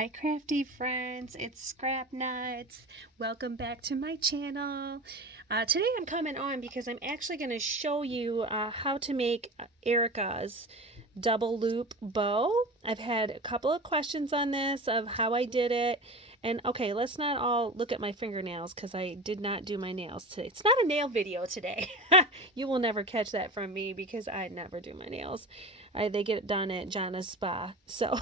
Hi crafty friends, it's SCRAPNUTZZ. Welcome back to my channel. Today I'm coming on because I'm actually going to show you how to make Erica's double loop bow. I've had a couple of questions on this of how I did it. And okay, let's not all look at my fingernails because I did not do my nails today. It's not a nail video today. You will never catch that from me because I never do my nails. They get it done at Jana's spa. So,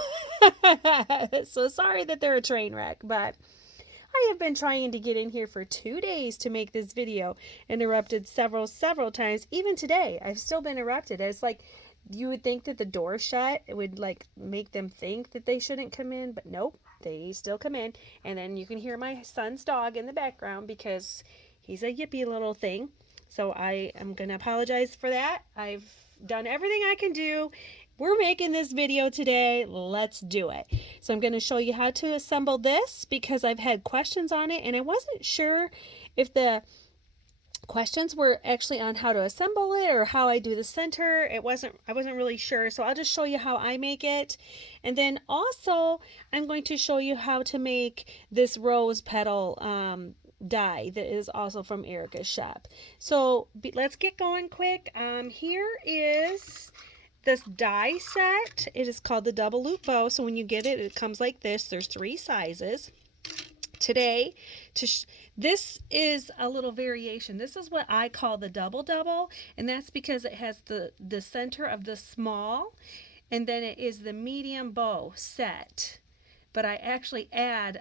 so sorry that they're a train wreck, but I have been trying to get in here for 2 days to make this video. Interrupted several times. Even today, I've still been interrupted. It's like you would think that the door shut, it would like make them think that they shouldn't come in, but nope, they still come in. And then you can hear my son's dog in the background because he's a yippy little thing. So I am going to apologize for that. I've done everything I can do. We're making this video today. Let's do it. So I'm going to show you how to assemble this because I've had questions on it and I wasn't sure if the questions were actually on how to assemble it or how I do the center. I wasn't really sure, so I'll just show you how I make it. And then also I'm going to show you how to make this rose petal die that is also from Erica's shop. So let's get going quick. Here is this die set. It is called the double loop bow. So when you get it, it comes like this. There's 3 sizes. Today, this is a little variation. This is what I call the double, and that's because it has the center of the small, and then it is the medium bow set. But I actually add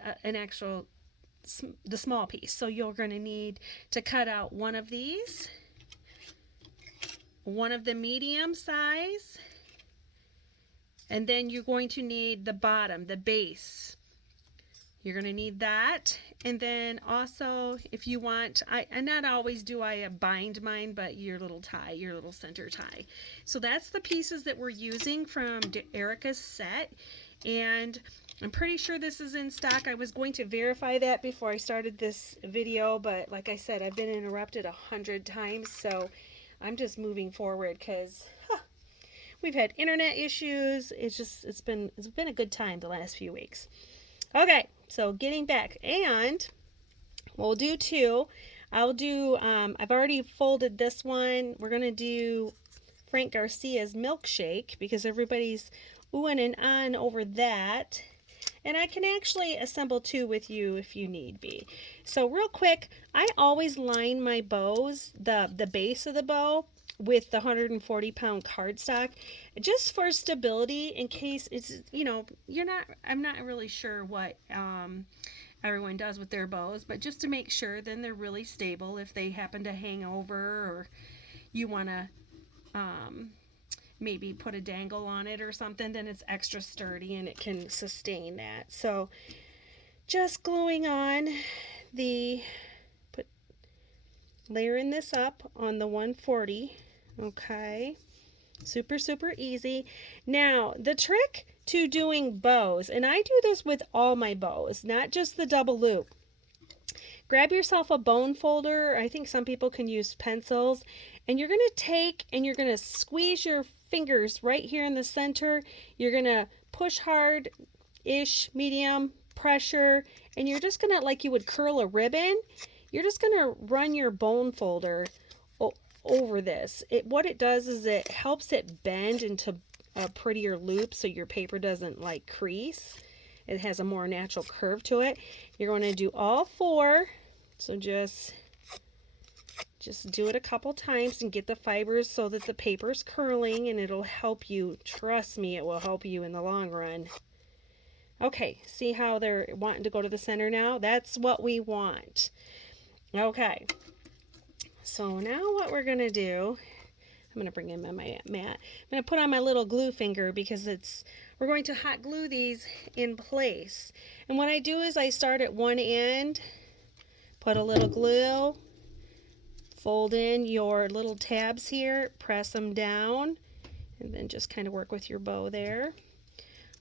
the small piece. So you're going to need to cut out one of these, one of the medium size, and then you're going to need the bottom, the base. You're going to need that. And then also, if you want, and not always do I bind mine, but your little tie, your little center tie. So that's the pieces that we're using from Erica's set. And I'm pretty sure this is in stock. I was going to verify that before I started this video, but like I said, I've been interrupted 100 times. So I'm just moving forward because we've had internet issues. It's been a good time the last few weeks. Okay, so getting back, and we'll do 2. I'll do, I've already folded this one. We're going to do Frank Garcia's milkshake because everybody's oohing and on over that. And I can actually assemble 2 with you if you need be. So real quick, I always line my bows, the base of the bow, with the 140-pound cardstock just for stability in case it's, you know, I'm not really sure what everyone does with their bows, but just to make sure then they're really stable if they happen to hang over or you want to maybe put a dangle on it or something, then it's extra sturdy and it can sustain that. So just gluing on layering this up on the 140. Okay, super easy. Now the trick to doing bows, and I do this with all my bows, not just the double loop. Grab yourself a bone folder. I think some people can use pencils, and you're going to take and you're going to squeeze your fingers right here in the center. You're going to push hard-ish, medium pressure, and you're just going to, like you would curl a ribbon, you're just going to run your bone folder over this. What it does is it helps it bend into a prettier loop so your paper doesn't like crease. It has a more natural curve to it. You're going to do all 4. So just do it a couple times and get the fibers so that the paper's curling, and it'll help you. Trust me, it will help you in the long run. Okay, see how they're wanting to go to the center now? That's what we want. Okay. So now what we're going to do, I'm going to bring in my mat. I'm going to put on my little glue finger because we're going to hot glue these in place. And what I do is I start at one end, put a little glue, fold in your little tabs here, press them down, and then just kind of work with your bow there.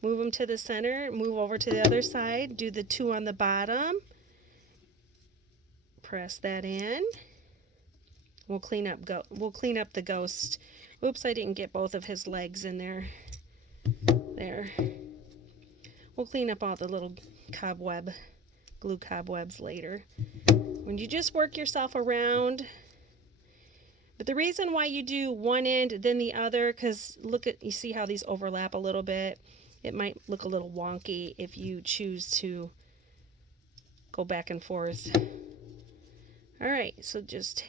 Move them to the center, move over to the other side, do the 2 on the bottom, press that in. We'll clean up the ghost. Oops, I didn't get both of his legs in there. There. We'll clean up all the little glue cobwebs later. When you just work yourself around. But the reason why you do one end then the other, because you see how these overlap a little bit. It might look a little wonky if you choose to go back and forth. All right, so just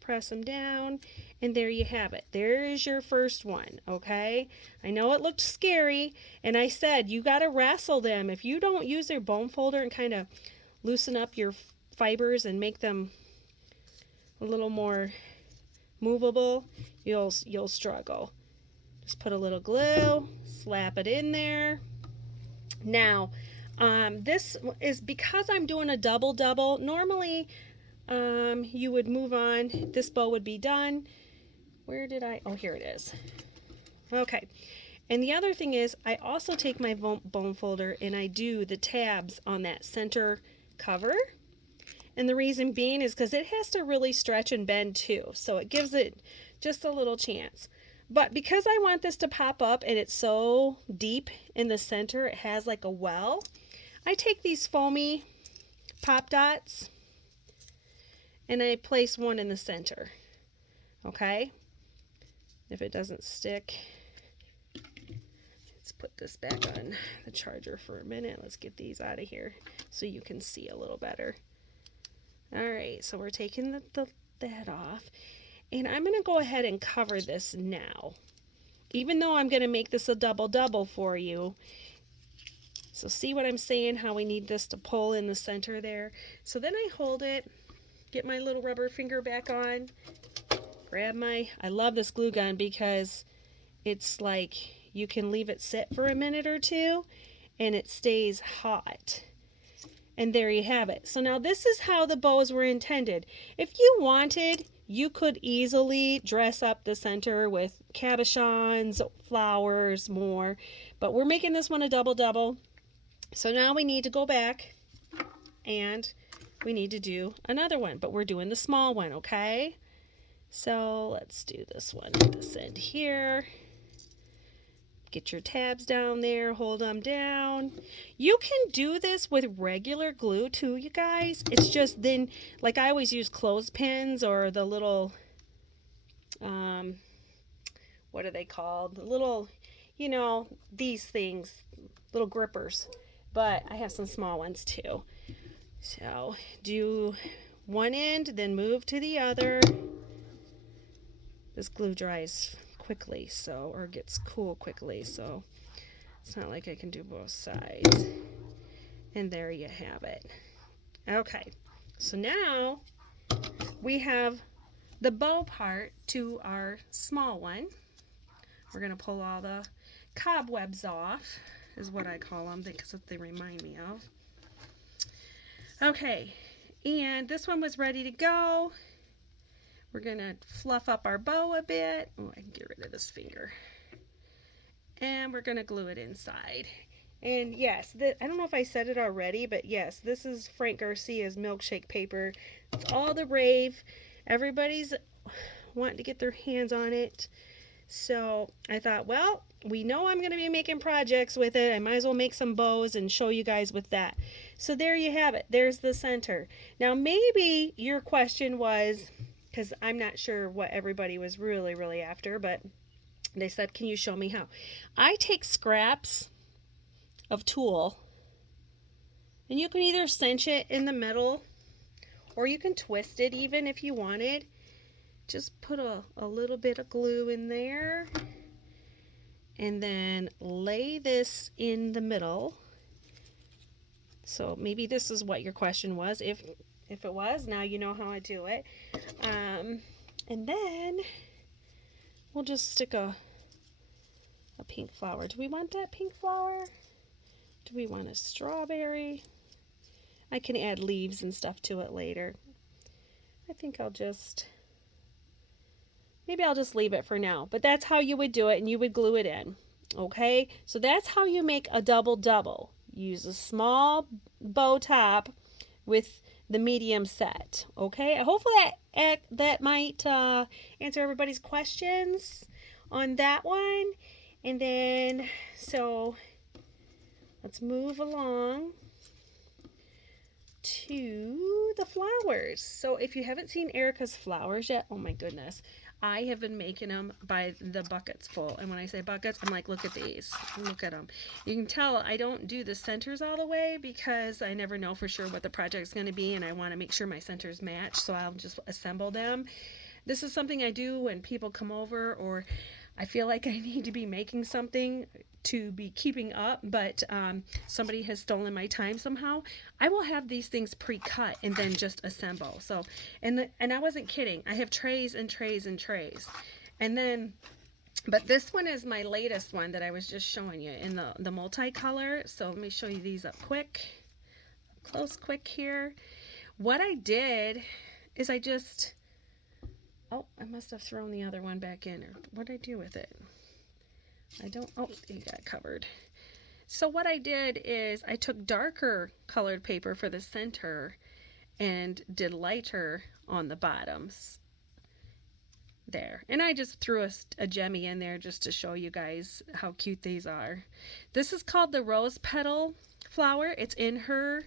press them down, and there you have it. There is your first one, okay? I know it looked scary, and I said you got to wrestle them. If you don't use their bone folder and kind of loosen up your fibers and make them a little more movable, you'll struggle. Just put a little glue, slap it in there. Now, this is because I'm doing a double. Normally, you would move on. This bow would be done. Where did oh, here it is. Okay. And the other thing is, I also take my bone folder and I do the tabs on that center cover. And the reason being is because it has to really stretch and bend too. So it gives it just a little chance. But because I want this to pop up and it's so deep in the center, it has like a well, I take these foamy pop dots and I place one in the center. Okay? If it doesn't stick, let's put this back on the charger for a minute. Let's get these out of here so you can see a little better. All right, so we're taking that off. And I'm going to go ahead and cover this now. Even though I'm going to make this a double for you. So see what I'm saying, how we need this to pull in the center there. So then I hold it, get my little rubber finger back on, I love this glue gun because it's like you can leave it sit for a minute or two and it stays hot. And there you have it. So now this is how the bows were intended. If you wanted, you could easily dress up the center with cabochons, flowers, more. But we're making this one a double. So now we need to go back and we need to do another one. But we're doing the small one, okay? So let's do this one at this end here. Get your tabs down there, hold them down. You can do this with regular glue too, you guys. It's just then, like I always use clothespins or the little, what are they called? The little, these things, little grippers. But I have some small ones too. So do one end, then move to the other. This glue dries quickly, or gets cool quickly, so it's not like I can do both sides. And there you have it. Okay, so now we have the bow part to our small one. We're going to pull all the cobwebs off, is what I call them, because they remind me of. Okay, and this one was ready to go. We're going to fluff up our bow a bit. Oh, I can get rid of this finger. And we're going to glue it inside. And yes, I don't know if I said it already, but yes, this is Frank Garcia's milkshake paper. It's all the rave. Everybody's wanting to get their hands on it. So I thought, well, we know I'm going to be making projects with it. I might as well make some bows and show you guys with that. So there you have it. There's the center. Now maybe your question was, because I'm not sure what everybody was really after, but they said, can you show me how? I take scraps of tulle, and you can either cinch it in the middle, or you can twist it even if you wanted. Just put a little bit of glue in there, and then lay this in the middle. So maybe this is what your question was. If it was, now you know how I do it. And then we'll just stick a pink flower. Do we want that pink flower? Do we want a strawberry? I can add leaves and stuff to it later. I think maybe I'll just leave it for now. But that's how you would do it, and you would glue it in. Okay? So that's how you make a double. Use a small bow top with the medium set. Okay, hopefully that might answer everybody's questions on that one. And then, so let's move along to the flowers. So if you haven't seen Erica's flowers yet, oh my goodness, I have been making them by the buckets full. And when I say buckets, I'm like, look at these. Look at them. You can tell I don't do the centers all the way because I never know for sure what the project's going to be, and I want to make sure my centers match, so I'll just assemble them. This is something I do when people come over, or I feel like I need to be making something to be keeping up, but somebody has stolen my time somehow. I will have these things pre-cut and then just assemble. So, and I wasn't kidding. I have trays and trays and trays, and then, but this one is my latest one that I was just showing you in the multicolor. So let me show you these up quick, close, quick here. What I did is I just, oh, I must have thrown the other one back in, or what did I do with it? I don't, oh, it got covered. So what I did is I took darker colored paper for the center and did lighter on the bottoms there. And I just threw a gemmy in there just to show you guys how cute these are. This is called the Rose Petal flower. It's in her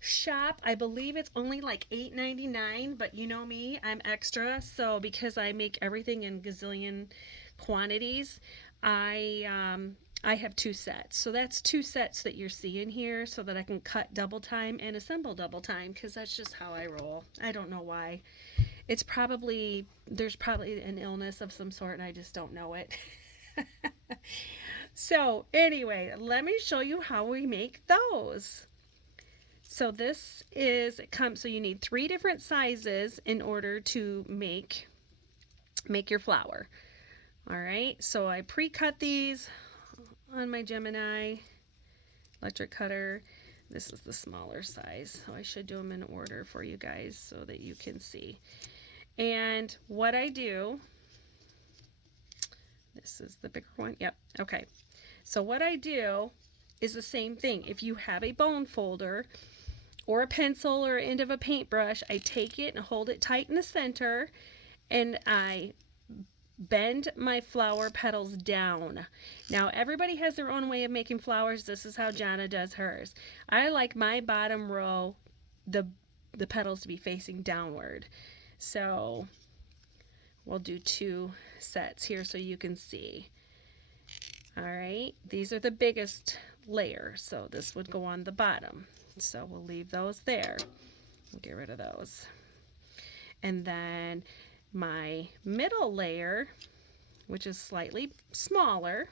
shop. I believe it's only like $8.99, but you know me, I'm extra. So because I make everything in gazillion quantities, I have 2 sets. So that's 2 sets that you're seeing here, so that I can cut double time and assemble double time, because that's just how I roll. I don't know why. It's probably, there's probably an illness of some sort and I just don't know it. So anyway, let me show you how we make those. So this is, it comes, so you need 3 different sizes in order to make your flower. All right, so I pre-cut these on my Gemini electric cutter. This is the smaller size, so I should do them in order for you guys so that you can see. And what I do, this is the bigger one, yep, okay. So what I do is the same thing. If you have a bone folder or a pencil or end of a paintbrush, I take it and hold it tight in the center, and I bend my flower petals down. Now everybody has their own way of making flowers. This is how Jana does hers. I like my bottom row, the petals to be facing downward. So we'll do 2 sets here so you can see. All right, these are the biggest layer, so this would go on the bottom. So we'll leave those there. We'll get rid of those. And then my middle layer, which is slightly smaller,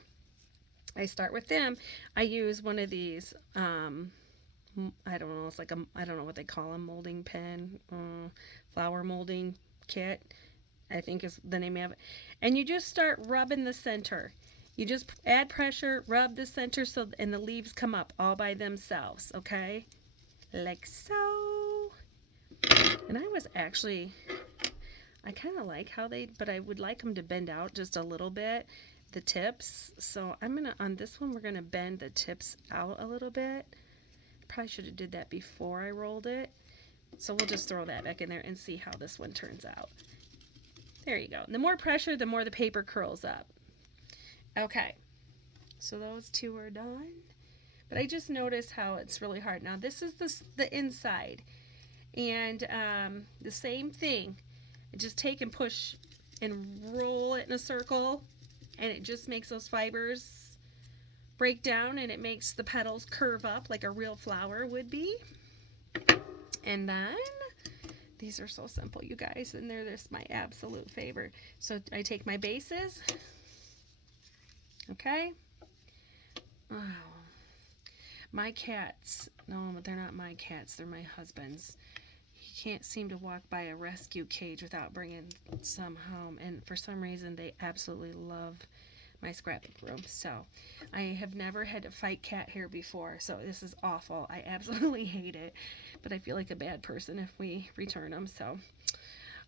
I start with them. I use one of these, I don't know, it's like I don't know what they call them, molding pen, flower molding kit, I think is the name of it. And you just start rubbing the center. You just add pressure, rub the center, so, and the leaves come up all by themselves, okay? Like so. And I was actually, I kind of like how they, but I would like them to bend out just a little bit, the tips. So I'm going to, on this one, we're going to bend the tips out a little bit. Probably should have did that before I rolled it. So we'll just throw that back in there and see how this one turns out. There you go. And the more pressure, the more the paper curls up. Okay, so those 2 are done. But I just noticed how it's really hard. Now this is the inside. And the same thing. Just take and push and roll it in a circle, and it just makes those fibers break down, and it makes the petals curve up like a real flower would be. And then these are so simple, you guys, and they're just my absolute favorite. So I take my bases, okay. Oh, my cats, no, they're not my cats, they're my husband's. He can't seem to walk by a rescue cage without bringing some home, and for some reason they absolutely love my scrapbook room. So I have never had to fight cat hair before, so this is awful. I absolutely hate it, but I feel like a bad person if we return them. So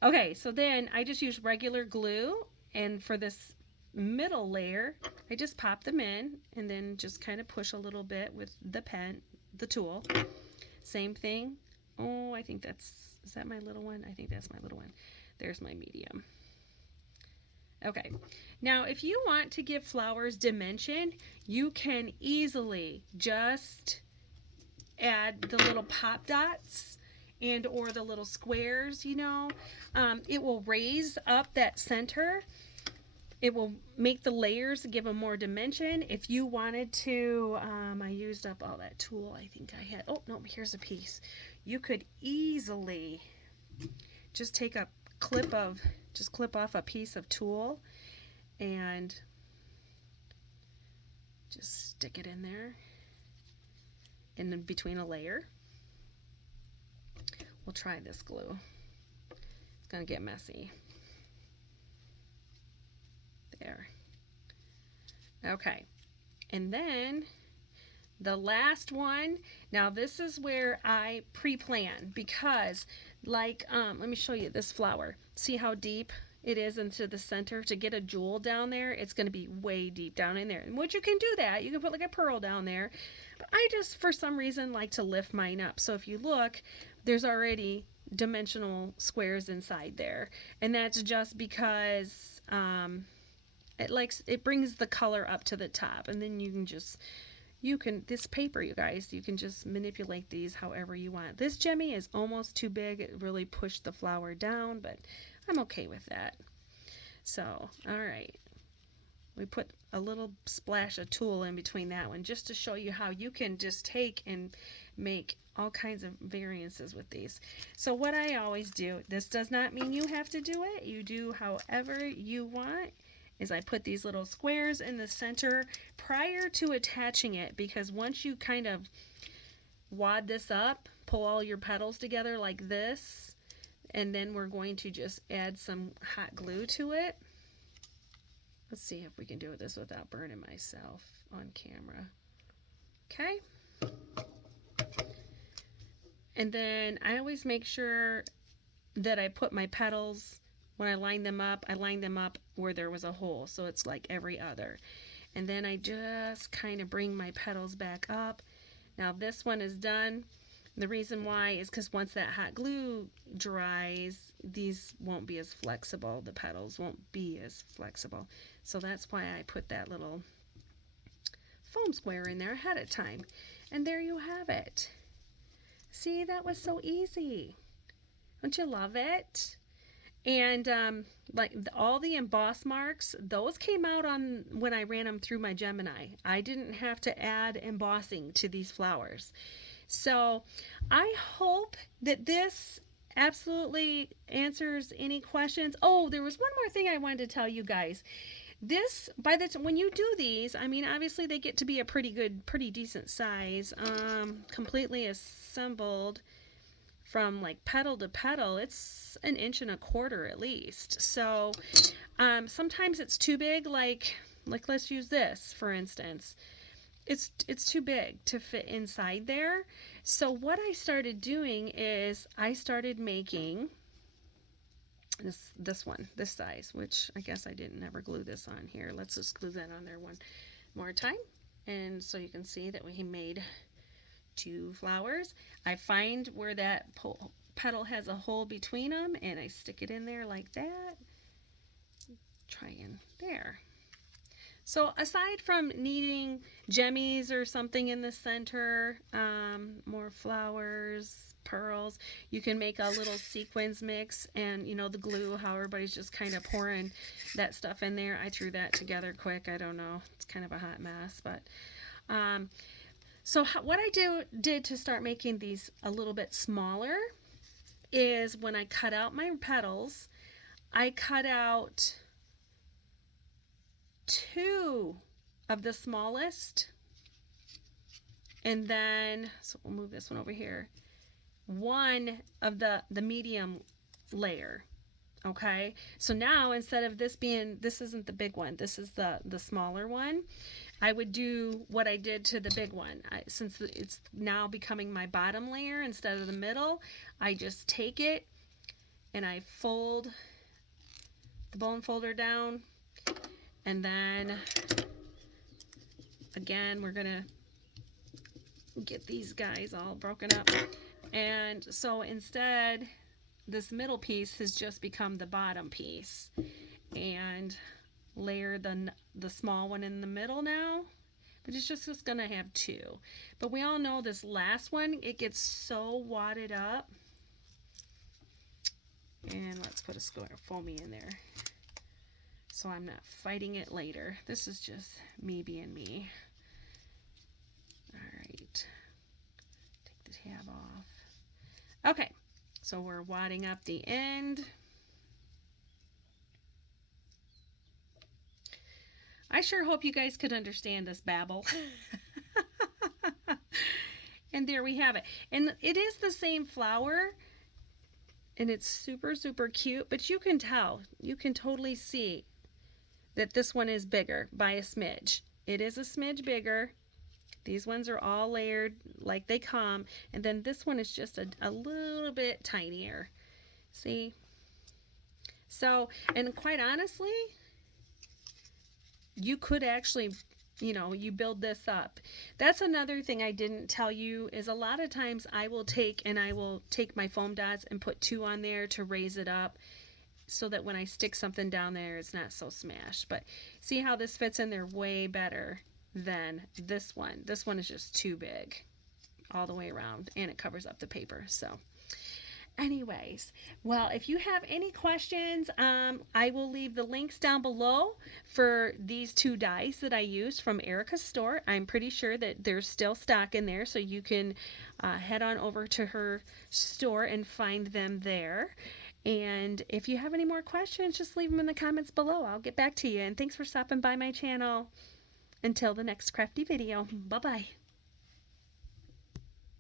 okay, so then I just use regular glue, and for this middle layer I just pop them in and then just kind of push a little bit with the pen, the tool. Same thing. Oh, I think that's, is that my little one? I think that's my little one. There's my medium. Okay, now if you want to give flowers dimension, you can easily just add the little pop dots and or the little squares, you know. It will raise up that center. It will make the layers, give them more dimension. If you wanted to, I used up all that tulle I think I had. Oh, no, here's a piece. You could easily just take a clip of, just clip off a piece of tulle and just stick it in there in between a layer. We'll try this glue. It's gonna get messy. There. Okay, and then the last one. Now this is where I pre-plan, because like let me show you this flower. See how deep it is into the center? To get a jewel down there, it's going to be way deep down in there. And what you can do that, you can put like a pearl down there. But I just, for some reason, like to lift mine up. So if you look, there's already dimensional squares inside there. And that's just because it brings the color up to the top. And then you can just, this paper, you guys, you can just manipulate these however you want. This Jemmy is almost too big. It really pushed the flower down, but I'm okay with that. So, all right. We put a little splash of tulle in between that one just to show you how you can just take and make all kinds of variances with these. So what I always do, this does not mean you have to do it. You do however you want. Is I put these little squares in the center prior to attaching it, because once you kind of wad this up, pull all your petals together like this, and then we're going to just add some hot glue to it. Let's see if we can do this without burning myself on camera. Okay. And then I always make sure that I put my petals, when I line them up where there was a hole, so it's like every other. And then I just kind of bring my petals back up. Now this one is done. The reason why is because once that hot glue dries, these won't be as flexible. The petals won't be as flexible. So that's why I put that little foam square in there ahead of time. And there you have it. See, that was so easy. Don't you love it? And like all the emboss marks, those came out on when I ran them through my Gemini. I didn't have to add embossing to these flowers. So I hope that this absolutely answers any questions. Oh, there was one more thing I wanted to tell you guys. This, by the time when you do these, I mean, obviously they get to be a pretty decent size. Completely assembled from like petal to petal, it's 1.25 inches at least. So sometimes it's too big, like let's use this for instance. It's too big to fit inside there. So what I started doing is I started making this one, this size, which I guess I didn't ever glue this on here. Let's just glue that on there one more time. And so you can see that we made 2 flowers. I find where that petal has a hole between them and I stick it in there like that. Try in there. So aside from needing jemmies or something in the center, more flowers, pearls, you can make a little sequins mix, and you know, the glue, how everybody's just kind of pouring that stuff in there. I threw that together quick. I don't know, it's kind of a hot mess, but so what I did to start making these a little bit smaller is when I cut out my petals, I cut out 2 of the smallest, and then, so we'll move this one over here, 1 of the medium layer. Okay, so now instead of this being, this isn't the big one, this is the smaller one, I would do what I did to the big one. Since it's now becoming my bottom layer instead of the middle, I just take it and I fold the bone folder down, and then again we're gonna get these guys all broken up. And so instead, this middle piece has just become the bottom piece. and layer the small one in the middle now. But it's just going to have two. But we all know this last one, it gets so wadded up. And let's put a square of foamy in there so I'm not fighting it later. This is just me being me. All right. Take the tab off. Okay. So we're wadding up the end. I sure hope you guys could understand this babble. And there we have it. And it is the same flower. And it's super, super cute. But you can tell. You can totally see that this one is bigger by a smidge. It is a smidge bigger. These ones are all layered like they come. And then this one is just a little bit tinier. See? So, and quite honestly, you could actually, you build this up. That's another thing I didn't tell you is a lot of times I will take my foam dots and put two on there to raise it up so that when I stick something down there, it's not so smashed. But see how this fits in there way better than this one. This one is just too big all the way around, and it covers up the paper. So anyways, well, if you have any questions, I will leave the links down below for these two dies that I used from Erica's store. I'm pretty sure that there's still stock in there, so you can head on over to her store and find them there. And if you have any more questions, just leave them in the comments below. I'll get back to you. And thanks for stopping by my channel. Until the next crafty video. Bye-bye.